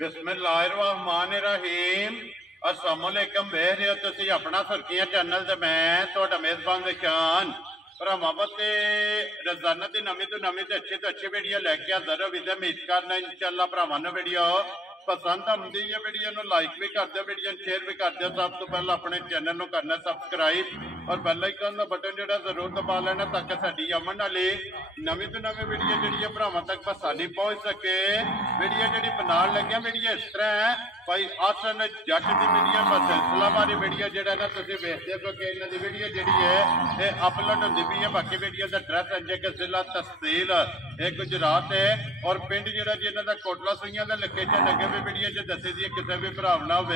बिस्मिल्लाहिर्रहमानिर्रहीम। अस्सलाम वालेकुम। वेख रहे हो तुसी अपना सुर्खियां चैनल ते मैं तुहाडा मेजबान निशान भरावां वास्ते रोजाना की नवीं तो नवीं ते अच्छी वीडियो लैके हाजिर हो। उम्मीद करना इंशाअल्लाह भरावां नूं वीडियो पसंद आउंदी है। वीडियो नूं लाइक भी कर दो, वीडियो शेयर भी कर दो। सब तो पहले अपने चैनल नूं करना सबसक्राइब और बैल आइकन का बटन जो जरूर दबा लेना ताकि साडी आमन वाली नवीं तो नवीं वीडियो जी भरावां तक आसानी पहुंच सके। वीडियो जी बनाने लगे वीडियो इस तरह है भाई आसन जट की वीडियो का सिलसिला वाली वीडियो जो ना तुम वेखते हो कि इन्हों की वीडियो जी है अपलोड होती पई है। बाकी वीडियो का एड्रैस है कि जिला तहसील गुजरात है और पिंड जो इन्हों का कोटला सुइयां का लोकेशन लगे भी वीडियो जो दसी दी किसी भी भरा ना हो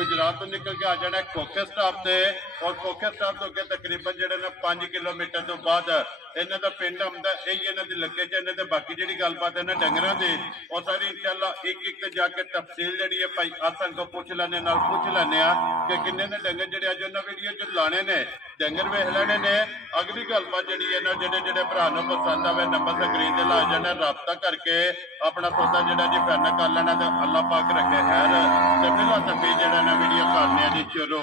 गुजरात तो निकल के आ जाना खोखे स्टाफ से और खोखे स्टाफ तो अगे तकरीबन जो ना 5 किलोमीटर तो बाद इन्हों का पिंड आंदा यही इन्हों की लोकेशन है। बाकी जी गलबात है डंगर की और सारी इंशाअल्लाह एक जाके तफसील जी है भाई आसन को पूछ लेने पूछ लेने कि किन्ने ने डंगर जो अज उन्होंने वीडियो च लाने ने डंगर वेख लेने ने। अगली गलबात जी है जो भरा पसंद आए नंबर स्क्रीन से ला जाना रबता करके अपना सौदा जो जी फाइनल कर लेना। तो अल्लाह पाक रखे खैर तो फिर तफी जो वीडियो करने जी शुरू।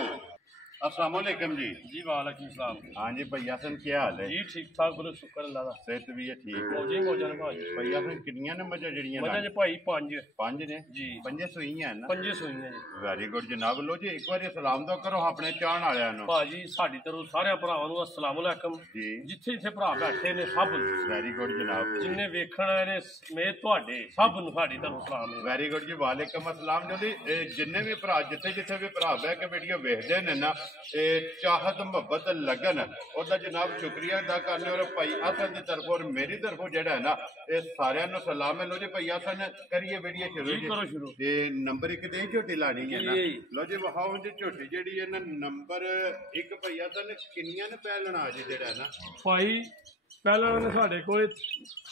अस्सलाम वालेकुम जी। जी वालेकुम सलाम। हाँ जी भैया सन क्या हाल है जी? ठीक ठाक बोलो, शुक्र अल्लाह दा। सेहत भी है ठीक मौजी मौजन भाई। भैया सन कितनियां ने मजा जड़ियां मजा जे भाई 5 5 ने जी। पंजे सुइयां ना? पंजे सुइयां जी। वेरी गुड जनाब। लो जी एक बार सलाम तो करो अपने चाहण वालियां नु। भाजी साडी तरफ सारे भरावां नु अस्सलाम वालेकुम जी। जिथे जिथे भरा बैठे ने सब वेरी गुड जनाब। जिन्ने वेखण आए ने समेत तुहाडे सब नु साडी तरफ सलाम है। वेरी गुड जी वालेकुम अस्सलाम। जी जिन्ने भी भरा जिथे जिथे भी भरा बह के वीडियो वेखदे ने ना चाहत मुहब्बत लगन और जनाब शुक्रिया अदा करने और भाई हसन की तरफ और मेरी तरफों जड़ा है ना ये सारे सलाम है। लो जी भाई हसन करिए वीडियो शुरू जी। नंबर 1 ते झोटी लानी है ना? लो जी वहाओ जी झोटी जी है ना नंबर 1 भाई हसन किनिया ने पहलना जी जड़ा ना भाई पहला ने साडे कोल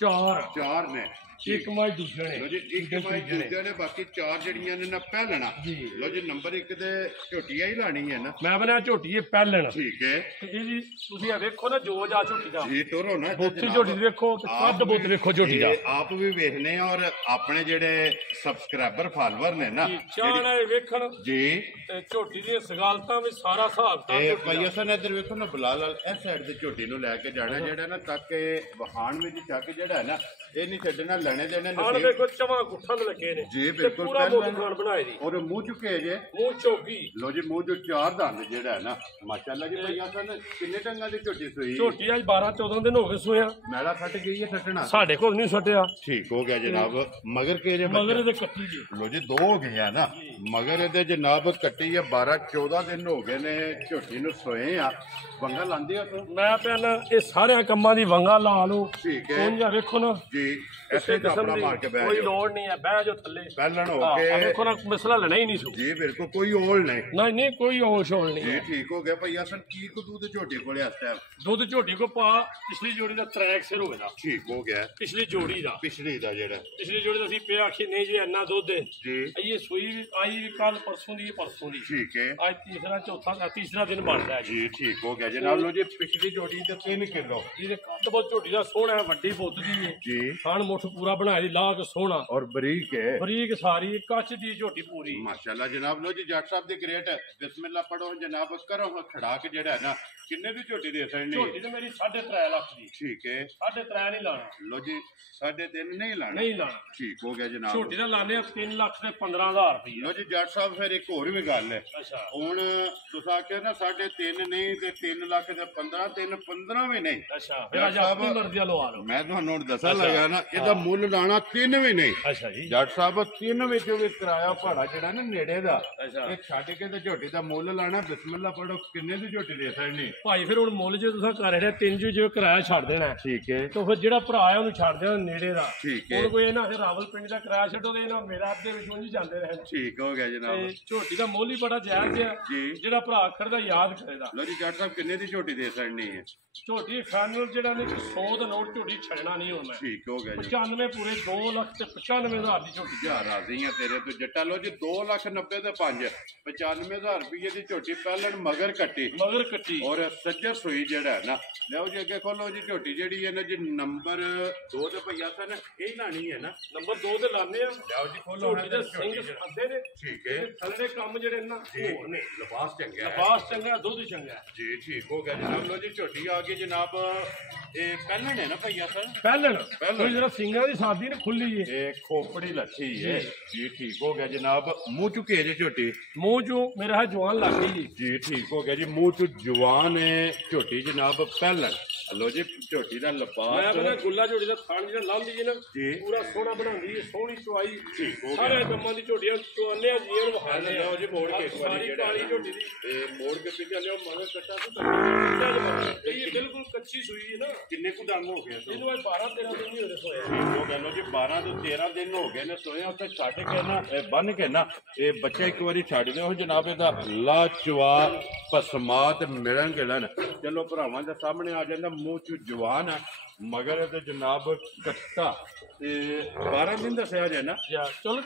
4 ने एक माई दूसरे ने। लो जी एक माई दूसरे ने बाकी 4 जड़ियां ने ना पहलना जी। लो जी नंबर 1 ते झोटिया ही लानी है ना? मैं बनाया झोटी है पहलण। ठीक है ये जी तुसी देखो ना जो जा झोटी दा जी टोरो ना बोती झोटी देखो कद बोत देखो झोटी दा आप भी वेखने और अपने जेडे सब्सक्राइबर फॉलोअर ने ना चाह रहे वेखण जी झोटी दी सगालतां भी सारा हिसाब किताब भाई असन इधर वेखो ना बिलाल इस साइड ते झोटी नु लेके जाना जेड़ा ना ताकि वहान विच चक जेड़ा है ना ये नहीं छड्डना लेने देने हां देखो चवा गुठा में लगे ने जी बिल्कुल पूरा बोतखान बनाए दी और मुंह चुके जे मुंह चौकी। लो जी मुंह जो 4 दंद जेड़ा है ना माशाल्लाह जी भाई असन किन्ने टंगा दी झोटी सुई? झोटी आज 12-14 दिन हो गए सोया मैला सट गई है सटना साडे कोल नहीं सटिया। ठीक हो गया जनाब। मगर के जे मगर दे कट्टी जी लो जी 2 हो गए ना मगर ये जनाब कट्टी है 12-14 दिन हो गए ने झोटी नु सोए आ वंगा लांदे हो मैं पहला ये सारे कम्मां दी वंगा ला लो। ठीक है उन जा देखो ना जी ऐसे अपना मार के बैठ कोई लोड नहीं है बह जो थल्ले पहलन हो के देखो ना मसला लेना ही नहीं सु जी बिल्कुल कोई ओल नहीं नहीं नहीं कोई होश होल नहीं जी है। ठीक हो गया भाई असन की को दूध झोटी कोले आता है दुध झोटी को पा पिछली जोड़ी दा 3 सिर हो गया। ठीक हो गया पिछली जोड़ी दा पिछली दा जेड़ा पिछली जोड़ी दा सी पे आखी नहीं जी इन्ना दुध है जी ये सुई आई कल परसों दी ठीक है आज तीसरा दिन बन रहा है जी ठीक हो गया जनाब। लो जी पिछली झोटी ते 3 किलो ये कद बहुत झोटी दा सोहना है वड्डी बुੱਤ दी है जी खान मुठ पूरा बनाई दी लाग सोहना और बरीक है बरीक सारी कच्च दी झोटी पूरी माशाल्लाह जनाब। लो जी जट साहब दी ग्रेट बिस्मिल्लाह पढ़ो जनाब करो खड़ाक जेड़ा है ना किन्ने दी झोटी दे सकनी? झोटी तो मेरी 3.5 लाख दी। ठीक है 3.5 नहीं लाना। लो जी 3.5 नहीं लाना ठीक हो गया जनाब। झोटी दा लाने 3 लाख ते 15,000 रुपये। लो जी जट साहब फिर एक होर भी गल है अच्छा हुण तुस आखे ना 3.5 नहीं ते 3 लाख ते 15 भी नहीं। अच्छा फिर आज अपनी मर्जी लवा लो। मैं तुहानू दसन लगा ना ਇਹਦਾ ਮੁੱਲ ਲਾਣਾ 3 ਵੀ ਨਹੀਂ। अच्छा जी ਜੱਟ ਸਾਹਿਬ 3 ਵਿੱਚੋਂ ਵੀ ਕਿਰਾਇਆ ਭਾੜਾ ਜਿਹੜਾ ਨਾ ਨੇੜੇ ਦਾ अच्छा ਇਹ ਛੱਡ ਕੇ ਤੇ ਝੋਟੀ ਦਾ ਮੁੱਲ ਲਾਣਾ ਬਿਸਮਿਲ੍ਲਾ ਪੜੋ ਕਿੰਨੇ ਦੀ ਝੋਟੀ ਦੇ ਸਕਣੀ? ਭਾਈ ਫਿਰ ਹੁਣ ਮੁੱਲ ਜੇ ਤੁਸੀਂ ਕਰ ਰਹੇ 3 ਜੋ ਕਿਰਾਇਆ ਛੱਡ ਦੇਣਾ ਠੀਕ ਹੈ ਤਾਂ ਫਿਰ ਜਿਹੜਾ ਭਰਾ ਹੈ ਉਹਨੂੰ ਛੱਡ ਦੇਣਾ ਨੇੜੇ ਦਾ। ਠੀਕ ਹੈ ਹੁਣ ਕੋਈ ਇਹਨਾਂ ਫਿਰ ਰਾਵਲਪਿੰਡੀ ਦਾ ਕਿਰਾਇਆ ਛੱਡੋ ਤੇ ਇਹਨਾਂ ਮੇਰਾ ਅੱਧੇ ਵਿੱਚੋਂ ਨਹੀਂ ਜਾਂਦੇ ਰਹੇ। ਠੀਕ ਹੋ ਗਿਆ ਜਨਾਬ। ਤੇ ਝੋਟੀ ਦਾ ਮੁੱਲ ਹੀ ਬੜਾ ਜਾਇਜ਼ ਹੈ ਜੀ ਜਿਹੜਾ ਭਰਾ ਆਖਰ ਦਾ ਯਾਦ ਕਰੇਗਾ। ਲੋ ਜੀ ਜੱਟ ਸਾਹਿਬ ਕਿੰਨੇ ਦੀ ਝੋਟੀ ਦੇ ਸਕਣੀ ਹੈ? ਝੋਟੀ ਫਾਈਨਲ ਜਿਹੜਾ ਨੇ 100 ਦਾ ਨੋਟ ਝੋਟੀ ਛੱਡਣਾ ਨਹੀਂ ਹੁਣ ਮੈਂ। ਠੀਕ ਹੋ ਗਿਆ ਜੀ 95 ਪੂਰੇ 2,95,000 ਦੀ ਝੋਟੀ। ਜਾ ਰਾਜ਼ੀ ਆ ਤੇਰੇ ਤੋਂ ਜੱਟਾ। ਲੋ ਜੀ 2,90,000 ਤੇ 5 95,000 ਰੁਪਏ ਦੀ ਝੋਟੀ ਪਹਿਲਣ ਮਗਰ ਕੱਟੀ ਔਰ ਸੱਜਰ ਸੂਈ ਜਿਹੜਾ ਹੈ ਨਾ। ਲਿਓ ਜੀ ਅੱਗੇ ਖੋਲੋ ਜੀ ਝੋਟੀ ਜਿਹੜੀ ਹੈ ਨਾ ਜੀ ਨੰਬਰ 2 ਤੇ ਭਈਆ ਸਨ ਇਹ ਲਾਣੀ ਹੈ ਨਾ ਨੰਬਰ 2 ਤੇ ਲਾਣੇ ਆ। ਲਿਓ ਜੀ ਖੋਲੋ ਝੋਟੀ ਦੇ ਸਿੰਘ ਅੱਧੇ ਨੇ। ਠੀਕ ਹੈ ਥੱਲੇ ਕੰਮ ਜਿਹੜੇ ਨਾ ਹੋਰ ਨੇ। ਲਿਬਾਸ ਚੰਗਾ ਲਿਬਾਸ ਚੰਗਾ ਦੁੱਧ ਚੰਗਾ ਜੀ। ਠੀਕ ਹੋ ਗਿਆ ਜਨਾਬ। ਲੋ ਜੀ ਝੋਟੀ ਆ ਗਈ ਜਨਾਬ। ਇਹ ਪਹਿਲਣ ਹੈ ਨਾ ਭਈਆ ਸਰ ਪਹਿਲਣ ਜਿਹੜਾ ਸਿੰਘਾਂ ਦੀ ਸਾਦੀ ਨੇ ਖੁੱਲੀ ਹੈ ਇਹ ਖੋਪੜੀ ਲੱਥੀ ਹੈ ਜੀ। ਠੀਕ ਹੋ ਗਿਆ ਜਨਾਬ। ਮੂੰਹ ਚੁੱਕੇ ਜੇ ਝੋਟੀ ਮੂੰਹ ਚੋਂ ਮੇਰਾ ਜਵਾਨ ਲੱਗ ਗਈ ਜੀ। ਠੀਕ ਹੋ ਗਿਆ ਜੀ। ਮੂੰਹ ਚ ਜਵਾਨ ਹੈ ਝੋਟੀ ਜਨਾਬ ਪਹਿਲਣ। ਹਲੋ ਜੀ ਝੋਟੀ ਦਾ ਲਿਬਾਸ ਮੈਂ ਕਹਿੰਦਾ ਗੁੱਲਾ ਝੋਟੀ ਦਾ ਥਾਣ ਜਿਹੜਾ ਲਾਉਂਦੀ ਜੀ ਨਾ ਜੀ ਪੂਰਾ ਸੋਹਣਾ ਬਣਾਉਂਦੀ ਹੈ ਸੋਹਣੀ ਚੁਆਈ। ਠੀਕ ਹੋ ਗਿਆ। ਸਾਰੇ ਦੰਮਾਂ ਦੀ ਝੋਟੀਆਂ ਚੁਆਨੇ ਆ ਜੀਆਂ ਵਿਖਾਣੇ ਲਓ ਜੀ ਮੋੜ ਕੇ ਇੱਕ ਵਾਰੀ ਸਾਰੀ ਕਾਲੀ ਝੋਟੀ ਦੀ ਇਹ ਮੋੜ ਕੇ ਪਿੱਛੇ ਲਿਓ ਮਗਰ ਕੱਟਾ ਤੇ ਇਹ ਬਿਲਕੁਲ ਕੱਚੀ ਸੂਈ ਹੈ ਨਾ। ਕਿੰਨੇ ਕੁ ਡੰਗ ਹੋ ਗਏ ਸੋ ਇਹਨੂੰ 12-13 ਦਿਨ ਹੀ ਹੋਏ ਸੋਇਆ। ਠੀਕ ਹੋ ਗਿਆ। ਲੋ ਜੀ 12 ਤੋਂ 13 ਦਿਨ ਹੋ ਗਏ ਨੇ ਸੋਏ ਉੱਥੇ ਛੱਡ ਕੇ ਨਾ ਇਹ ਬੰਨ ਕੇ ਨਾ ਇਹ ਬੱਚਾ ਇੱਕ ਵਾਰੀ ਛੱਡ ਦਿਓ ਜਨਾਬ। ਇਹਦਾ ਲਾਜਵਾਬ ਪਸਮਾਤ ਮਿਲਣ ਗਿਲਣ ਚਲੋ ਭਰਾਵਾਂ ਦੇ ਸਾਹਮਣੇ ਆ ਜਾਂਦਾ। ਮੂੰਹ ਚ ਜਵਾਨ ਆ ਮਗਰ ਤੇ ਜਨਾਬ ਕੱਟਾ ਤੇ 12 ਦਿਨ ਦੱਸਿਆ ਜੇ ਨਾ। ਚਲ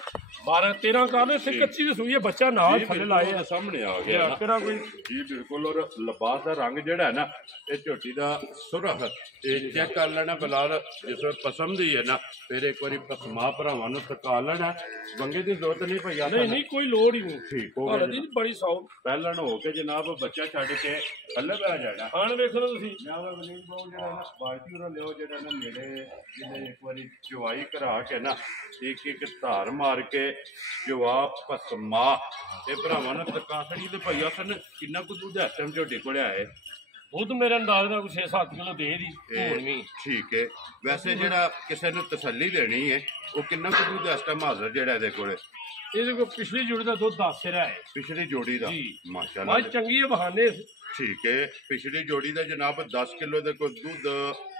12-13 ਕਾਲੇ ਇੱਥੇ ਕੱਚੀ ਦੀ ਸੂਈ ਹੈ। ਬੱਚਾ ਨਾਲ ਥੱਲੇ ਲਾਏ ਆ ਸਾਹਮਣੇ ਆ ਗਿਆ ਨਾ ਤੇਰਾ ਕੋਈ ਜੀ ਬਿਲਕੁਲ। ਔਰ ਲਿਬਾਸ ਦਾ ਰੰਗ ਜਿਹੜਾ ਹੈ ਨਾ ਇਹ ਝੋਟੀ ਦਾ ਸੁਰਖ ਇਹ ਚੈੱਕ ਕਰ ਲੈਣਾ ਬਲਾਲ ਜਿਸ ਵੇਲੇ ਪਸੰਦ ਹੀ ਹੈ ਨਾ ਫਿਰ ਇੱਕ ਵਾਰੀ ਪਸਮਾ ਭਰਾਵਾਂ ਨੂੰ ਥਕਾ ਲੈਣਾ। ਬੰਗੇ ਦੀ ਜ਼ਰੂਰਤ ਨਹੀਂ ਪਈ। ਨਹੀਂ ਕੋਈ ਲੋੜ ਹੀ ਨਹੀਂ। ਠੀਕ ਹੋ ਗਿਆ ਜੀ ਬੜੀ ਸੌ ਪਹਿਲਣ ਹੋ ਕੇ ਜਨਾਬ ਬੱਚਾ ਛੱਡ ਕੇ ਥੱਲੇ ਬਹਿ ਜਾਣਾ। ਖਾਣ ਵੇਖ ਲਓ ਤੁਸੀਂ ਵਲੀਨ ਬਾਉ ਜਿਹੜਾ ਨਾ ਬਾਲਟੀ ਉਹਨਾਂ ਲਿਓ ਜਿਹੜਾ ਨਾ ਨੇੜੇ ਜਿਹਨੇ ਇੱਕ ਵਾਰੀ ਚੁਆਈ ਕਰਾ ਕੇ ਨਾ ਇੱਕ ਇੱਕ ਧਾਰ ਮਾਰ ਕੇ ਜਵਾਬ ਪਸਮਾ ਇਹ ਭਰਾਵਾਂ ਨੂੰ ਤਕਾਸੜੀ ਤੇ ਭਈਆ ਸਨ ਕਿੰਨਾ ਕੁ ਦੁੱਧ ਇਸ ਟਾਈਮ ਝੋਟੀ ਕੋਲ ਆਏ। ਦੁੱਧ ਮੇਰੇ ਅੰਦਾਜ਼ ਨਾਲ ਕੋਈ 6-7 ਕਿਲੋ ਦੇ ਦੀ ਹੁਣ ਵੀ। ਠੀਕ ਹੈ। ਵੈਸੇ ਜਿਹੜਾ ਕਿਸੇ ਨੂੰ ਤਸੱਲੀ ਦੇਣੀ ਹੈ ਉਹ ਕਿੰਨਾ ਕੁ ਦੁੱਧ ਇਸ ਟਾਈਮ ਹਾਜ਼ਰ ਜਿਹੜਾ ਇਹਦੇ ਕੋਲੇ। ਇਹਦੇ ਕੋਲ ਪਿਛਲੀ ਜੋੜੀ ਦਾ ਦੁੱਧ 10 ਸਿਰਾ ਹੈ। ਪਿਛਲੀ ਜੋੜੀ ਦਾ ਜੀ ਮਾਸ਼ਾਅੱਲਾ ਚੰਗੀ ਹੈ ਬਹਾਨੇ। ਠੀਕ ਹੈ। ਪਿਛਲੀ ਜੋੜੀ ਦਾ ਜਨਾਬ 10 ਕਿਲੋ ਦੇ ਕੋਈ ਦੁੱਧ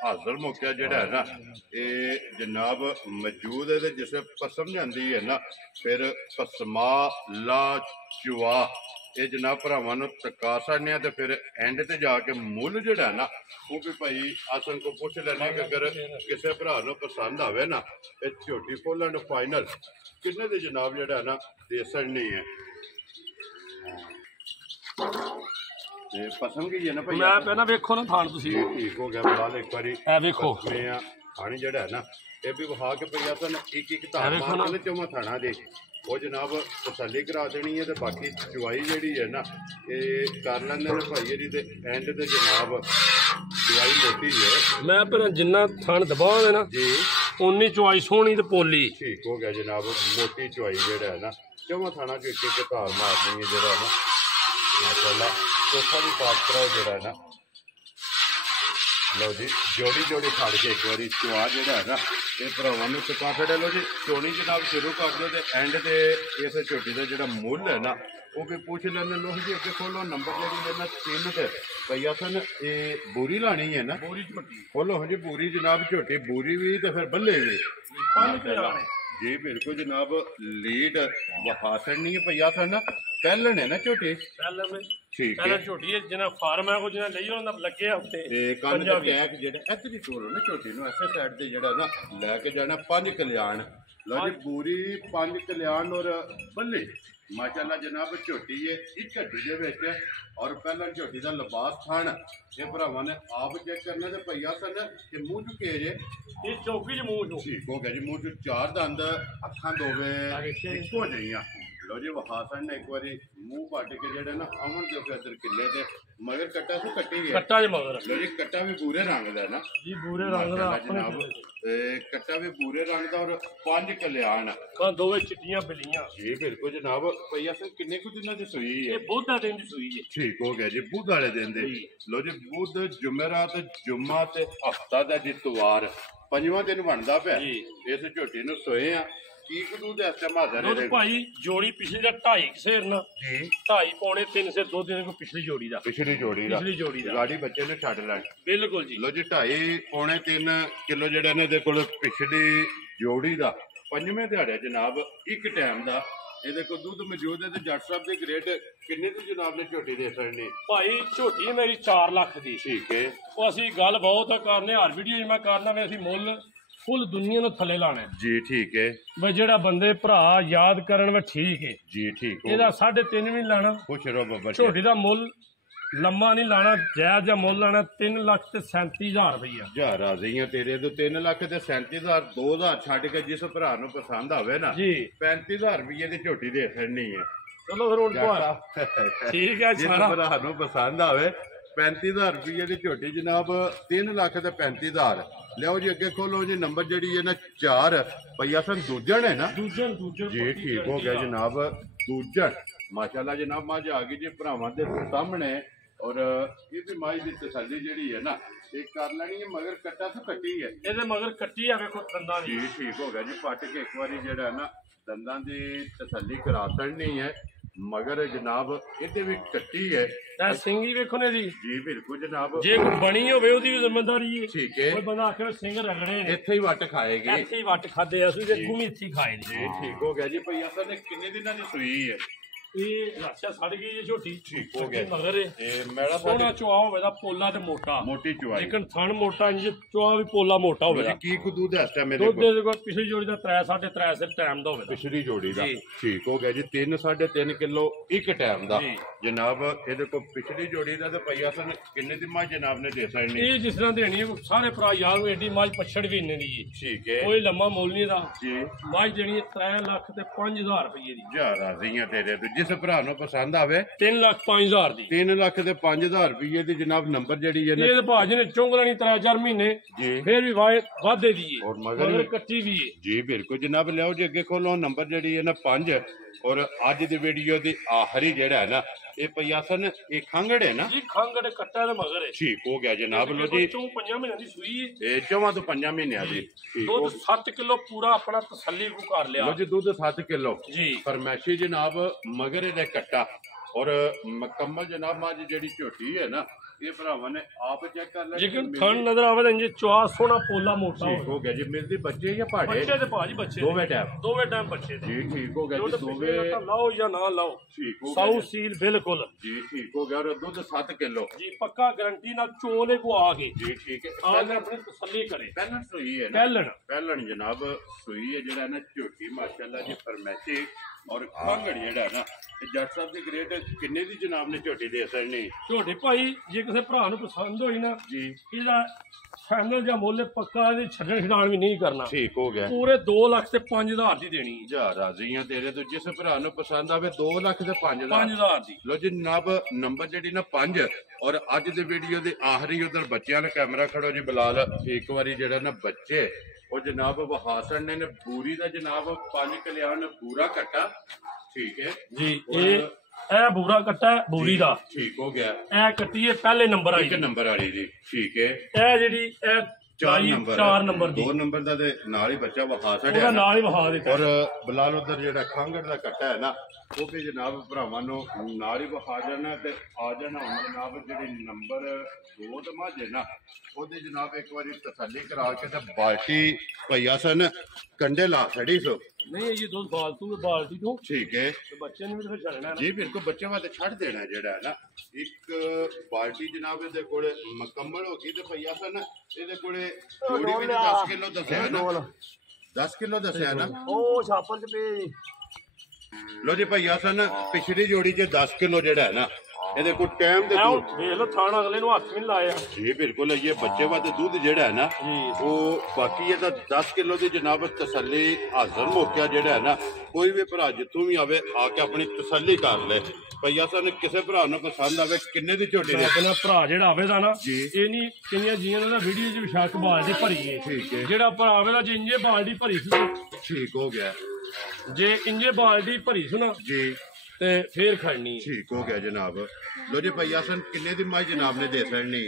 ਹਾਜ਼ਰ ਮੌਕਿਆ ਜਿਹੜਾ ਹੈ ਨਾ ਇਹ ਜਨਾਬ ਮੌਜੂਦ ਹੈ। ਤੇ ਜਿਸ ਪਸਮ ਜਾਂਦੀ ਹੈ ਨਾ ਫਿਰ ਪਸਮਾ ਲਾ ਚੁਆ ਇਹ ਜਨਾਬ ਭਰਾਵਾਂ ਨੂੰ ਤਕਾ ਸਕਦੇ ਆ। ਤੇ ਫਿਰ ਐਂਡ ਤੇ ਜਾ ਕੇ ਮੁੱਲ ਜਿਹੜਾ ਨਾ ਉਹ ਵੀ ਭਾਈ ਆਸਨ ਕੋ ਪੁੱਛ ਲੈਣਾ ਕਿ ਅਗਰ ਕਿਸੇ ਭਰਾ ਨੂੰ ਪਸੰਦ ਆਵੇ ਨਾ ਇਹ ਝੋਟੀ ਫੁੱਲ ਫਾਈਨਲ ਕਿੰਨੇ ਦੇ ਜਨਾਬ ਜਿਹੜਾ ਨਾ ਦੇ ਨਹੀਂ ਹੈ। ਤੇ ਪਸੰਦ ਕੀ ਹੈ ਨਾ ਭਾਈ ਮੈਂ ਪਹਿਲਾਂ ਵੇਖੋ ਨਾ ਥਾਣ ਤੁਸੀਂ। ਠੀਕ ਹੋ ਗਿਆ ਬਾਲ ਇੱਕ ਵਾਰੀ ਇਹ ਵੇਖੋ ਥਾਣੀ ਜਿਹੜਾ ਹੈ ਨਾ ਇਹ ਵੀ ਵਹਾ ਕੇ ਪਈਆ ਸਨ ਇੱਕ ਇੱਕ ਧਾਰ ਮਾਰ ਕੇ ਚੋਮਾ ਥਾਣਾ ਦੇ ਉਹ ਜਨਾਬ ਤਸੱਲੀ ਕਰਾ ਦੇਣੀ ਹੈ। ਤੇ ਬਾਕੀ ਚੁਆਈ ਜਿਹੜੀ ਹੈ ਨਾ ਇਹ ਕਰ ਲੈਂਦੇ ਨੇ ਭਾਈ ਇਹਦੀ ਤੇ ਐਂਡ ਤੇ ਜਨਾਬ ਚੁਆਈ ਮੋਟੀ ਹੈ। ਮੈਂ ਪਹਿਲਾਂ ਜਿੰਨਾ ਥਾਣ ਦਬਾਵਾਂਗੇ ਨਾ ਜੀ ਉਨੀ ਚੁਆਈ ਸੋਹਣੀ ਤੇ ਪੋਲੀ। ਠੀਕ ਹੋ ਗਿਆ ਜਨਾਬ। ਮੋਟੀ ਚੁਆਈ ਜਿਹੜਾ ਹੈ ਨਾ ਚੋਮਾ ਥਾਣਾ ਚ ਇੱਕ ਇੱਕ ਧਾਰ ਮਾਰਨੀ ਹੈ ਜਿਹੜਾ ਨਾ ਮਾਸ਼ਾਅੱਲਾ ਚੋਖਾ ਵੀ ਪਾਸ ਕਰਾਓ ਜਿਹੜਾ ਹੈ ਨਾ। ਲਓ ਜੀ ਜੋੜੀ ਖੜ ਕੇ ਇੱਕ ਵਾਰੀ ਚੁਆ ਜਿਹੜਾ ਹੈ ਨਾ ਇਹ ਭਰਾਵਾਂ ਨੂੰ ਚੁਕਾ ਛੱਡੇ। ਲਓ ਜੀ ਚੋਣੀ ਜਨਾਬ ਸ਼ੁਰੂ ਕਰ ਦਿਓ ਤੇ ਐਂਡ ਤੇ ਇਸ ਝੋਟੀ ਦਾ ਜਿਹੜਾ ਮੁੱਲ ਹੈ ਨਾ ਉਹ ਵੀ ਪੁੱਛ ਲੈਂਦੇ। ਲੋ ਜੀ ਅੱਗੇ ਖੋਲੋ ਨੰਬਰ ਜਿਹੜੀ ਲੈਣਾ 3 ਤੇ ਪਈਆ ਸਨ ਇਹ ਬੂਰੀ ਲਾਣੀ ਹੈ ਨਾ ਬੂਰੀ ਝੋਟੀ ਖੋਲੋ ਜੀ ਬੂਰੀ ਜਨਾਬ ਝੋਟੀ ਬੂਰੀ ਵੀ ਤੇ ਫਿਰ ਬੱਲੇ ਵੀ ਜੀ ਬਿਲਕੁਲ ਜਨਾਬ ਲੀਡ ਵਹਾਸਣ ਨਹੀਂ ਪਈਆ ਸਨ ਪਹਿਲਣ ਹੈ ਨਾ ਝੋਟੀ ਪਹਿਲਣ ਠੀਕ ਹੈ। ਝੋਟੀ ਜਿਹਨਾਂ ਫਾਰਮ ਹੈ ਕੋਈ ਜਿਹਨਾਂ ਲਈ ਉਹਨਾਂ ਲੱਗੇ ਹਫਤੇ ਤੇ ਕੰਨ ਦਾ ਕੈਕ ਜਿਹੜਾ ਇੱਧਰ ਹੀ ਤੋੜੋ ਨਾ ਝੋਟੀ ਨੂੰ ਐਸੇ ਸਾਈਡ ਤੇ ਜਿਹੜਾ ਨਾ ਲੈ ਕੇ ਜਾਣਾ 5 ਕਲਿਆਣ। ਲਓ ਜੀ ਪੂਰੀ 5 ਕਲਿਆਣ ਔਰ ਬੱਲੇ ਮਾਸ਼ਾਅੱਲਾ ਜਨਾਬ ਝੋਟੀ ਹੈ ਇੱਕ ਹੱਡੀ ਦੇ ਵਿੱਚ ਔਰ ਪਹਿਲਾਂ ਝੋਟੀ ਦਾ ਲਿਬਾਸ ਖਾਣ ਇਹ ਭਰਾਵਾਂ ਨੇ ਆਪ ਚੈੱਕ ਕਰਨਾ ਤੇ ਭਈਆ ਸਨ ਕਿ ਮੂੰਹ ਚੁੱਕੇ ਜੇ ਇਹ ਚੌਕੀ ਚ ਮੂੰਹ ਚੋਂ ਠੀਕ ਹੋ ਗਿਆ ਜੀ। ਮੂੰਹ ਚ 4 ਦੰਦ ਅੱਖਾਂ ਦੋਵੇਂ ਇੱਕੋ ਜਿਹੀਆਂ। ਲੋ ਜੀ ਵਹਾਸਨ ਨੇ ਇੱਕ ਵਾਰੀ ਮੂੰਹ ਪੱਟ ਕੇ ਜਿਹੜੇ ਨਾ ਅਮਨ ਦੇ ਫਿਰ ਕਿੱਲੇ ਤੇ ਮਗਰ ਕੱਟਾ ਤੋਂ ਕੱਟੀ ਗਿਆ ਕੱਟਾ ਜੇ ਮਗਰ। ਲੋ ਜੀ ਕੱਟਾ ਵੀ ਪੂਰੇ ਰੰਗ ਦਾ ਨਾ ਜੀ ਪੂਰੇ ਰੰਗ ਦਾ ਜਨਾਬ ਤੇ ਕੱਟਾ ਵੀ ਪੂਰੇ ਰੰਗ ਦਾ ਔਰ 5 ਕਲਿਆਣ ਦੋਵੇਂ ਚਿੱਟੀਆਂ ਬਿਲੀਆਂ ਜੀ ਬਿਲਕੁਲ ਜਨਾਬ। ਭਈਆ ਸਰ ਕਿੰਨੇ ਕੁ ਦਿਨਾਂ ਦੀ ਸੂਈ ਹੈ? ਇਹ ਬੁੱਧ ਦਾ ਦਿਨ ਦੀ ਸੂਈ ਹੈ। ਠੀਕ ਹੋ ਗਿਆ ਜੀ ਬੁੱਧ ਵਾਲੇ ਦਿਨ ਦੇ। ਲੋ ਜੀ ਬੁੱਧ ਜੁਮੇਰਾਤ ਜੁਮਾ ਤੇ ਹਫਤਾ ਦਾ ਜਿੱਤਵਾਰ 5ਵਾਂ ਦਿਨ ਬਣਦਾ ਪਿਆ ਇਸ ਝੋਟੀ ਨੂੰ ਸੋਏ ਆ। ਕੀ ਕਦੂ ਦੇ ਅਸਮ ਹਾਜ਼ਰ ਹੈ ਭਾਈ ਜੋੜੀ ਪਿਛਲੀ ਦਾ 2.5 ਸੇਰ ਨਾ ਜੀ 2.5 ਪੌਣੇ 3 ਸੇ 2 ਦਿਨ ਕੋ ਪਿਛਲੀ ਜੋੜੀ ਦਾ ਪਿਛਲੀ ਜੋੜੀ ਦਾ ਗਾੜੀ ਬੱਚੇ ਨੇ ਛੱਡ ਲੈਣ ਬਿਲਕੁਲ ਜੀ। ਲੋ ਜੀ 2.5 ਪੌਣੇ 3 ਕਿਲੋ ਜਿਹੜਾ ਨੇ ਇਹਦੇ ਕੋਲ ਪਿਛਲੀ ਜੋੜੀ ਦਾ 5ਵੇਂ ਦਿਹਾੜੇ ਜਨਾਬ ਇੱਕ ਟਾਈਮ ਦਾ ਇਹਦੇ ਕੋਲ ਦੁੱਧ ਮੌਜੂਦ ਹੈ ਤੇ ਜੱਟ ਸਾਹਿਬ ਦੇ ਗ੍ਰੇਡ ਕਿੰਨੇ ਦੀ ਜਨਾਬ ਨੇ ਝੋਟੀ ਦੇ ਸਕਣੀ? ਭਾਈ ਝੋਟੀ ਮੇਰੀ 4 ਲੱਖ ਦੀ। ਠੀਕ ਹੈ। ਉਹ ਅਸੀਂ ਗੱਲ ਬਹੁਤ ਕਰਨੇ, ਹਰ ਵੀਡੀਓ 'ਚ ਮੈਂ ਕਰਨਾ ਵੀ ਅਸੀਂ ਮੁੱਲ ਫੁੱਲ ਦੁਨੀਆ ਨੂੰ ਥੱਲੇ ਲਾਣਾ ਜੀ। ਠੀਕ ਹੈ। ਬਈ ਜਿਹੜਾ ਬੰਦੇ ਭਰਾ ਯਾਦ ਕਰਨ ਵੇ ਠੀਕ ਹੈ ਜੀ। ਠੀਕ ਇਹਦਾ 3.5 ਵੀ ਨੀ ਲਾਣਾ। ਖੁਸ਼ ਰਹੋ ਬਾਬਾ। ਝੋਟੀ ਦਾ ਮੁੱਲ ਲੰਮਾ ਨਹੀਂ ਲਾਣਾ, ਜਾਇਜ਼ ਜਿਹਾ ਮੁੱਲ ਲਾਣਾ 3,37,000 ਰੁਪਈਆ। ਜਾ ਰਾਜ਼ੀਆਂ ਤੇਰੇ ਤੋਂ 3,37,000 2,000 ਛੱਡ ਕੇ ਜਿਸ ਭਰਾ ਨੂੰ ਪਸੰਦ ਆਵੇ ਨਾ ਜੀ 35,000 ਰੁਪਏ ਦੀ ਝੋਟੀ ਦੇ ਛੱਡਣੀ ਹੈ। ਚਲੋ ਫਿਰ ਹੁਣ ਠੀਕ ਹੈ। ਜਿਸ ਸਾਰਾ ਭਰਾ ਨੂੰ ਪਸੰਦ ਆਵੇ 35,000 ਰੁਪਏ ਦੀ ਝੋਟੀ ਜਨਾਬ 3,35,000। ਲਿਆਓ ਜੀ ਅੱਗੇ ਖੋਲੋ ਜੀ। ਨੰਬਰ ਜਿਹੜੀ ਹੈ ਨਾ 4 ਭਈਆ ਸਨ ਦੂਜਣ ਹੈ ਨਾ। ਦੂਜਣ ਜੀ ਠੀਕ ਹੋ ਗਿਆ ਜਨਾਬ। ਦੂਜਣ ਮਾਸ਼ਾਅੱਲਾ ਜਨਾਬ ਮੱਝ ਆ ਗਈ ਜੀ ਭਰਾਵਾਂ ਦੇ ਸਾਹਮਣੇ। ਔਰ ਇਹ ਵੀ ਮਾਈ ਦੀ ਤਸੱਲੀ ਜਿਹੜੀ ਹੈ ਨਾ ਇਹ ਕਰ ਲੈਣੀ ਹੈ। ਮਗਰ ਕੱਟਾ ਤੋਂ ਕੱਟੀ ਹੈ, ਇਹਦੇ ਮਗਰ ਕੱਟੀ ਆ ਵੇਖੋ ਦੰਦਾਂ ਦੀ। ਜੀ ਠੀਕ ਹੋ ਗਿਆ ਜੀ। ਪੱਟ ਕੇ ਇੱਕ ਵਾਰੀ ਜਿਹੜਾ ਹੈ ਨਾ ਦੰਦਾਂ ਦੀ ਤਸੱਲੀ ਕਰਾ ਛੱਡਣੀ ਹੈ। ਮਗਰ ਜਨਾਬ ਇਹਦੇ ਵੀ ਕੱਟੀ ਹੈ। ਇਹ ਸਿੰਗੀ ਵੇਖੋ ਨੇ ਜੀ। ਜੀ ਬਿਲਕੁਲ ਜਨਾਬ। ਜੇ ਕੋਈ ਬਣੀ ਹੋਵੇ ਉਹਦੀ ਵੀ ਜ਼ਿੰਮੇਵਾਰੀ ਹੈ। ਠੀਕ ਹੈ। ਕੋਈ ਬੰਦਾ ਆਖੇ ਸਿੰਘ ਰਗੜੇ ਨੇ ਇੱਥੇ ਹੀ ਵੱਟ ਖਾਏਗੀ। ਇੱਥੇ ਹੀ ਵੱਟ ਖਾਦੇ ਅਸੀਂ ਤੇ ਘੁਮੀ ਇੱਥੇ ਹੀ ਖਾਏ ਨੇ। ਜੀ ਠੀਕ ਹੋ ਗਿਆ ਜੀ। ਭਈਆ ਸਾਹਿਬ ਨੇ ਕਿੰਨੇ ਦਿਨਾਂ ਦੀ ਸੂਈ ਹੈ? ਇਹ ਰਾਸ਼ਾ ਸੜ ਗਈ ਇਹ ਝੋਟੀ। ਠੀਕ ਹੋ ਗਿਆ। ਮਗਰ ਇਹ ਮੈਲਾ ਸੋਹਣਾ ਚੁਆ ਹੋਵੇ ਦਾ ਪੋਲਾ ਤੇ ਮੋਟਾ ਮੋਟੀ ਚੁਆਈ। ਲੇਕਿਨ ਥਣ ਮੋਟਾ ਇੰਜ ਚੁਆ ਵੀ ਪੋਲਾ ਮੋਟਾ ਹੋਵੇ ਦਾ। ਕੀ ਕੁ ਦੁੱਧ ਹੈ ਇਸ ਟਾਈਮ ਮੇਰੇ ਦੁੱਧ ਕੋਲ? ਦੇ ਕੋਲ ਪਿਛਲੀ ਜੋੜੀ ਦਾ 3.5 ਸਿਰ ਟਾਈਮ ਦਾ ਹੋਵੇ ਦਾ। ਪਿਛਲੀ ਜੋੜੀ ਦਾ ਜੀ। ਠੀਕ ਹੋ ਗਿਆ ਜੀ। 3 3.5 ਕਿਲੋ ਇੱਕ ਟਾਈਮ ਦਾ ਜੀ। ਜਨਾਬ। ਇਹਦੇ ਕੋਲ ਪਿਛਲੀ ਜੋੜੀ ਦਾ ਤੇ ਪਈਆ ਸਨ ਕਿੰਨੇ ਦੀ ਮੱਝ ਜਨਾਬ ਨੇ ਦੇ ਸਕਣੀ? ਇਹ ਜਿਸ ਤਰ੍ਹਾਂ ਦੇਣੀ ਹੈ ਸਾਰੇ ਭਰਾ ਯਾਰ ਨੂੰ ਐਡੀ ਮੱਝ ਪਛੜ ਵੀ ਇੰਨੇ ਦੀ ਹੈ। ਠੀਕ ਹੈ ਕੋਈ ਲੰਮਾ ਮੁੱਲ ਨਹੀਂ ਦਾ। ਜੀ। ਮੱਝ ਦੇਣੀ ਹੈ 3 ਲੱਖ ਤੇ 5,000 ਰੁਪਏ ਦੀ। ਜਾ ਰਾਜ਼ੀਆਂ ਤੇਰੇ ਤੋਂ ਜਿਸ ਭਰਾ ਨੂੰ ਪਸੰਦ ਆਵੇ 3 ਲੱਖ 5,000 ਦੀ। 3 ਲੱਖ ਤੇ 5,000 ਰੁਪਏ ਦੀ ਜਨਾਬ ਨੰਬਰ ਜਿਹੜੀ ਹੈ ਨਾ ਇਹ ਭਾਜ ਨੇ ਚੁੰਗ ਲੈਣੀ 3-4 ਮਹੀਨੇ ਜੀ। ਫੇਰ ਵੀ ਵਾਧੇ ਦੀ ਹੈ। ਔਰ ਮਗਰ ਕੱਟੀ ਵੀ ਹੈ। ਜੀ ਬਿਲਕੁਲ ਜਨਾਬ। ਲਿਆਓ ਜੀ ਅੱਗੇ ਖੋਲੋ। ਨੰਬਰ ਜਿਹੜੀ ਹੈ ਨਾ 5। ਔਰ ਅੱਜ ਦੀ ਵੀਡੀਓ ਦੀ ਆਖਰੀ ਜਿਹੜਾ ਹੈ ਨਾ ਇਹ ਪਈਆਸਨ ਇਹ ਖੰਗੜ ਹੈ ਨਾ ਜੀ। ਖੰਗੜ ਕੱਟਾ ਦੇ ਮਗਰ ਹੈ। ਠੀਕ ਹੋ ਗਿਆ ਜਨਾਬ। ਲੋ ਜੀ 5 ਮਹੀਨਿਆਂ ਦੀ ਸੂਈ ਹੈ। ਇਹ 4 ਤੋਂ 5 ਮਹੀਨਿਆਂ ਦੀ। ਠੀਕ ਹੋ ਦੁੱਧ 7 ਕਿਲੋ ਪੂਰਾ ਆਪਣਾ ਤਸੱਲੀ ਕੋ ਕਰ ਲਿਆ। ਲੋ ਜੀ ਦੁੱਧ 7 ਕਿਲੋ ਜੀ। ਫਰਮੈਸ਼ੀ ਜਨਾਬ। ਮਗਰ ਇਹਦਾ ਕੱਟਾ ਔਰ ਮੁਕੰਮਲ ਜਨਾਬ ਮੱਝ ਜਿਹੜੀ ਝੋਟੀ ਹੈ ਨਾ ਇਹ ਭਰਾਵਾਂ ਨੇ ਆਪ ਚੈੱਕ ਕਰ ਲਿਆ। ਲੇਕਿਨ ਥਣ ਨਜ਼ਰ ਆਵੇ ਤਾਂ ਇੰਜ ਚੁਆ ਸੋਹਣਾ ਪੋਲਾ ਮੋਟਾ ਠੀਕ ਹੋ ਗਿਆ ਜੀ। ਮਿਲਦੀ ਬੱਚੇ ਜਾਂ ਭਾੜੇ? ਬੱਚੇ ਤੇ ਭਾਜੀ ਬੱਚੇ ਦੋਵੇਂ ਟਾਈਮ ਬੱਚੇ ਦੇ। ਜੀ ਠੀਕ ਹੋ ਗਿਆ ਜੀ। ਦੋਵੇਂ ਲਾਓ ਜਾਂ ਨਾ ਲਾਓ ਠੀਕ ਹੋ ਸਾਊ ਗਿਆ ਸੀਲ ਬਿਲਕੁਲ ਜੀ। ਠੀਕ ਹੋ ਗਿਆ। ਔਰ ਦੁੱਧ 7 ਕਿਲੋ ਜੀ ਪੱਕਾ ਗਾਰੰਟੀ ਨਾਲ ਚੋਲੇ ਕੋ ਆ ਕੇ ਜੀ। ਠੀਕ ਹੈ। ਆਪ ਆਪਣੀ ਤਸੱਲੀ ਕਰੇ। ਪਹਿਲਾਂ ਸੂਈ ਹੈ ਨਾ ਪਹਿਲਣ ਜਨਾਬ ਸੂਈ ਹੈ ਜਿਹੜਾ ਨਾ ਝੋਟੀ ਮਾਸ਼ਾਅੱਲਾ ਜੀ ਫਰਮੈਸ਼ੀ ਔਰ ਖੰਗੜ ਜਿਹੜਾ ਨਾ ਜੱਟ ਸਾਹਿਬ ਦੀ ਗ੍ਰੇਡ ਕਿੰਨੇ ਦੀ ਜਨਾਬ ਨੇ ਝੋਟੀ ਦੇ ਸਕਣੀ? ਝੋਟੀ ਭਾਈ ਜੇ ਕਿਸੇ ਭਰਾ ਨੂੰ ਪਸੰਦ ਹੋਈ ਨਾ ਜੀ ਇਹਦਾ ਫਾਈਨਲ ਜਾਂ ਮੁੱਲ ਪੱਕਾ ਇਹਦੇ ਛੱਡਣ ਛਡਾਣ ਵੀ ਨਹੀਂ ਕਰਨਾ। ਠੀਕ ਹੋ ਗਿਆ। ਪੂਰੇ 2 ਲੱਖ ਤੇ 5,000 ਦੀ ਦੇਣੀ ਹੈ। ਜਾ ਰਾਜ਼ੀਆਂ ਤੇਰੇ ਤੋਂ ਜਿਸ ਭਰਾ ਨੂੰ ਪਸੰਦ ਆਵੇ 2 ਲੱਖ ਤੇ 5,000 5,000 ਦੀ। ਲੋ ਜੀ ਜਨਾਬ ਨੰਬਰ ਜਿਹੜੀ ਨਾ 5। ਔਰ ਅੱਜ ਦੀ ਵੀਡੀਓ ਦੇ ਆਖਰੀ ਉਧਰ ਬੱਚਿਆਂ ਨੇ ਕੈਮਰਾ ਖੜੋ ਜੀ ਬਲਾਲ ਇੱਕ ਵਾਰੀ ਜਿਹੜਾ ਨਾ ਬੱਚੇ ਉਹ ਜਨਾਬ ਵਹਾਸਣ ਨੇ ਬੂਰੀ ਦਾ ਜਨਾਬ 5 ਕਲਿਆਣ ਬੂਰਾ ਕੱਟਾ। ਠੀਕ ਹੈ ਜੀ। ਇਹ ਬੂਰਾ ਕੱਟਾ ਬੂਰੀ ਦਾ। ਠੀਕ ਹੋ ਗਿਆ। ਇਹ ਕੱਟੀ ਹੈ ਪਹਿਲੇ ਨੰਬਰ ਵਾਲੀ। 1 ਨੰਬਰ ਵਾਲੀ ਦੀ। ਠੀਕ ਹੈ। ਇਹ ਜਿਹੜੀ ਇਹ 4 ਨੰਬਰ ਦੀ। 2 ਨੰਬਰ ਦਾ ਤੇ ਨਾਲ ਹੀ ਬੱਚਾ ਵਹਾ ਉਹਦਾ ਛੱਡਿਆ ਨਾਲ ਹੀ ਵਹਾ ਦਿੱਤਾ। ਔਰ ਬਲਾਲ ਉਧਰ ਜਿਹੜਾ ਖੰਗੜ ਦਾ ਕੱਟਾ ਹੈ ਨਾ ਉਹ ਵੀ ਜਨਾਬ ਭਰਾਵਾਂ ਨੂੰ ਨਾਲ ਹੀ ਵਹਾ ਜਾਣਾ ਤੇ ਆ ਜਾਣਾ। ਹੁਣ ਜਨਾਬ ਜਿਹੜੀ ਨੰਬਰ 2 ਤੇ ਮੱਝ ਹੈ ਨਾ ਉਹਦੀ ਜਨਾਬ ਇੱਕ ਵਾਰੀ ਤਸੱਲੀ ਕਰਾ ਕੇ ਤੇ ਬਾਲਟੀ ਭਈਆ ਸਨ ਕੰਡੇ ਲਾ ਛੜੀ ਸੋ। ਨਹੀਂ ਇਹ ਦੁੱਧ ਫਾਲਤੂ ਹੈ ਬਾਲਟੀ ਤੋਂ। ਠੀਕ ਹੈ। ਤੇ ਬੱਚੇ ਨੂੰ ਵੀ ਫਿਰ ਛੱਡਣਾ ਜੀ ਬਿਲਕੁਲ ਬੱਚੇ ਵਾਸਤੇ ਛੱਡ ਦੇਣਾ ਜਿਹੜਾ ਹੈ ਨਾ ਇੱਕ ਬਾਲਟੀ ਜਨਾਬ ਇਹਦੇ ਕੋਲੇ ਮੁਕੰਮਲ ਹੋ ਗਈ ਤੇ ਭਈਆ ਸਨ ਇਹਦੇ ਕੋਲੇ ਥੋੜੀ ਵੀ 10 ਕਿਲੋ ਦੱਸਿਆ ਨਾ 10 ਕਿਲੋ ਦੱਸਿਆ ਨਾ ਉਹ ਛਾਪਰ ਚ ਪਏ। ਲੋ ਜੀ ਭਈਆ ਸਨ ਪਿਛਲੀ ਜੋੜੀ 'ਚ 10 ਕਿਲੋ ਜਿਹੜਾ ਹੈ ਨਾ ਇਹਦੇ ਕੋਲ ਟਾਈਮ ਦੇ ਵੇਖ ਲਓ ਥਾਣ ਅਗਲੇ ਨੂੰ ਹੱਥ ਵੀ ਨੀ ਲਾਇਆ। ਜੀ ਬਿਲਕੁਲ ਇਹ ਬੱਚੇ ਵਾਸਤੇ ਦੁੱਧ ਜਿਹੜਾ ਹੈ ਨਾ ਉਹ ਬਾਕੀ ਇਹਦਾ 10 ਕਿਲੋ ਦੀ ਜਨਾਬ ਤਸੱਲੀ ਹਾਜ਼ਰ ਮੌਕਿਆ ਜਿਹੜਾ ਹੈ ਨਾ ਕੋਈ ਵੀ ਭਰਾ ਜਿੱਥੋਂ ਵੀ ਆਵੇ ਆ ਕੇ ਆਪਣੀ ਤਸੱਲੀ ਕਰ ਲੈ। ਭਈਆ ਸਨ ਕਿਸੇ ਭਰਾ ਨੂੰ ਪਸੰਦ ਆਵੇ ਕਿੰਨੇ ਦੀ ਝੋਟੀ ਦੇ ਆਪਣਾ ਭਰਾ ਜਿਹੜਾ ਆਵੇਗਾ ਨਾ ਇਹ ਨਹੀਂ ਕਿੰਨੀਆਂ ਜੀਆਂ ਦਾ ਵੀਡੀਓ 'ਚ ਵਿਸ਼ਾਕ ਬਾਲਟੀ ਭਰੀ ਹੈ। ਠੀਕ ਹੈ। ਜਿਹੜਾ ਭਰਾ ਆਵੇਗਾ ਜੇ ਇੰਜੇ ਬਾਲਟੀ ਭਰੀ ਸੀ ਠੀਕ ਹੋ ਗਿਆ। ਜੇ ਇੰਜੇ ਬਾਲਟੀ ਭਰੀ ਸੀ ਨਾ ਜੀ ਤੇ ਫੇਰ ਖੜਨੀ। ਠੀਕ ਹੋ ਗਿਆ ਜਨਾਬ। ਲੋ ਜੀ ਭਈਆ ਸਨ ਕਿੰਨੇ ਦੀ ਮੱਝ ਜਨਾਬ ਨੇ ਦੇ ਸਕਣੀ?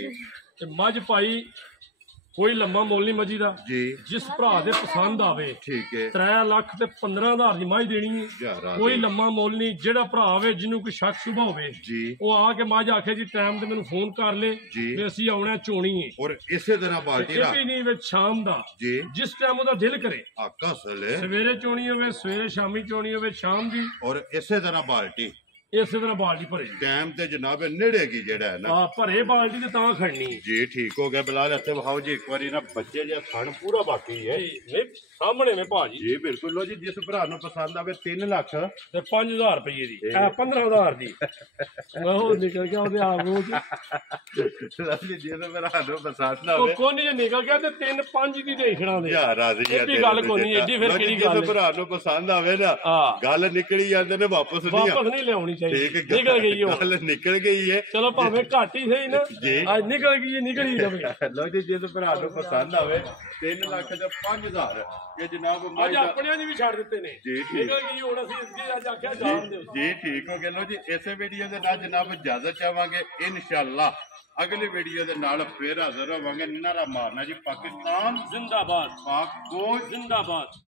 ਤੇ ਮੱਝ ਪਾਈ ਕੋਈ ਲੰਮਾ ਮੁੱਲ ਨਹੀਂ ਮੱਝੀ ਦਾ ਜੀ ਜਿਸ ਭਰਾ ਦੇ ਪਸੰਦ ਆਵੇ ਠੀਕ ਹੈ 3 ਲੱਖ ਤੇ 15,000 ਦੀ ਮੱਝ ਦੇਣੀ ਹੈ ਯਾਰਾ ਕੋਈ ਲੰਮਾ ਮੁੱਲ ਨਹੀਂ ਜਿਹੜਾ ਭਰਾ ਆਵੇ ਜਿਹਨੂੰ ਕੋਈ ਸ਼ੱਕ ਸ਼ੁਬਾ ਹੋਵੇ ਜੀ ਉਹ ਆ ਕੇ ਮੱਝ ਆਖੇ ਜੀ ਟਾਈਮ ਤੇ ਮੈਨੂੰ ਫੋਨ ਕਰ ਲੇ ਜੀ ਵੀ ਅਸੀਂ ਆਉਣਾ ਚੋਣੀ ਹੈ ਔਰ ਇਸੇ ਤਰ੍ਹਾਂ ਬਾਲਟੀ ਇਹ ਰੱਖ ਵੀ ਨਹੀਂ ਵਿੱਚ ਸ਼ਾਮ ਦਾ ਜੀ ਜਿਸ ਟਾਈਮ ਉਹਦਾ ਦਿਲ ਕਰੇ ਆਕਾ ਸਲੇ ਸਵੇਰੇ ਚੋਣੀ ਹੋਵੇ ਸਵੇਰੇ ਸ਼ਾਮੀ ਚੋਣੀ ਹੋਵੇ ਸ਼ਾਮ ਦੀ ਔਰ ਇਸੇ ਤਰ੍ਹਾਂ ਬਾਲਟੀ ਇਸੇ ਤਰ੍ਹਾਂ ਬਾਲਟੀ ਭਰੇ ਟਾਈਮ ਤੇ ਜਨਾਬ ਨੇੜੇ ਕੀ ਜਿਹੜਾ ਹੈ ਨਾ ਆ ਭਰੇ ਬਾਲਟੀ ਤੇ ਤਾਂ ਖੜਨੀ ਹੈ ਜੀ ਠੀਕ ਹੋ ਗਿਆ ਬਿਲਾਲ ਇੱਥੇ ਵਿਖਾਓ ਜੀ ਇੱਕ ਵਾਰੀ ਨਾ ਬੱਚੇ ਜਿਹਾ ਖਾਣ ਪੂਰਾ ਬਾਕੀ ਹੈ ਨਹੀਂ ਸਾਹਮਣੇ ਨੇ ਭਾਜੀ ਜੀ ਬਿਲਕੁਲ ਲੋ ਜੀ ਜਿਸ ਭਰਾ ਨੂੰ ਪਸੰਦ ਆਵੇ 3 ਲੱਖ ਤੇ 5,000 ਰੁਪਏ ਦੀ 15,000 ਦੀ ਮੈਂ ਉਹ ਨਿਕਲ ਗਿਆ ਉਹਦੇ ਆਪ ਨੂੰ ਜੀ ਜਿਸ ਭਰਾ ਨੂੰ ਪਸੰਦ ਆਵੇ ਉਹ ਕੋਨੀ ਜੇ ਨਿਕਲ ਗਿਆ ਤੇ 3-5 ਦੀ ਦੇਖਣਾ ਦੇ ਯਾਰ ਰਾਜ਼ੀ ਇਹ ਵੀ ਗੱਲ ਕੋਈ ਨਹੀਂ ਐਡੀ ਫਿਰ ਕਿਹੜੀ ਗੱਲ ਜਿਸ ਭਰਾ ਨੂੰ ਪਸੰਦ ਆਵੇ ਨਾ ਹਾਂ ਗੱਲ ਨਿਕਲੀ ਜਾਂਦੇ ਨੇ ਵਾਪਸ ਨਹੀਂ ਵਾਪਸ ਨਹੀਂ ਲਿਆਉਣੀ ਚਾਹੀਦੀ ਠੀਕ ਨਿਕਲ ਗਈ ਉਹ ਗੱਲ ਨਿਕਲ ਗਈ ਹੈ ਚਲੋ ਭਾਵੇਂ ਘੱਟ ਹੀ ਸਹੀ ਨਾ ਜੀ ਅੱਜ ਨਿਕਲ ਗਈ ਨਿਕਲੀ ਜਾਵੇ ਲੋ ਜੀ ਜਿਸ ਭਰਾ ਨੂੰ ਪਸੰਦ ਆਵੇ 3 ਲੱਖ ਤੇ 5,000 ਇਹ ਜਨਾਬ ਅੱਜ ਆਪਣਿਆਂ ਦੀ ਵੀ ਛੱਡ ਦਿੱਤੇ ਨੇ ਜੀ ਠੀਕ ਨਿਕਲ ਗਈ ਹੁਣ ਅਸੀਂ ਇਸ ਅੱਜ ਆਖਿਆ ਜਾਣ ਦਿਓ ਜੀ ਠੀਕ ਹੋ ਗਿਆ ਲੋ ਜੀ ਇਸੇ ਵੀਡੀਓ ਦੇ ਨਾਲ ਜਨਾਬ ਇਜਾਜ਼ਤ ਚਾਹਾਂਗੇ ਇਨਸ਼ਾਅੱਲਾ ਅਗਲੀ ਵੀਡੀਓ ਦੇ ਨਾਲ ਫੇਰ ਹਾਜ਼ਰ ਹੋਵਾਂਗੇ ਨਾਰਾ ਮਾਰਨਾ ਜੀ ਪਾਕਿਸਤਾਨ ਜ਼ਿੰਦਾਬਾਦ ਪਾਕ ਗੋਸ਼ ਜ਼ਿੰਦਾਬਾਦ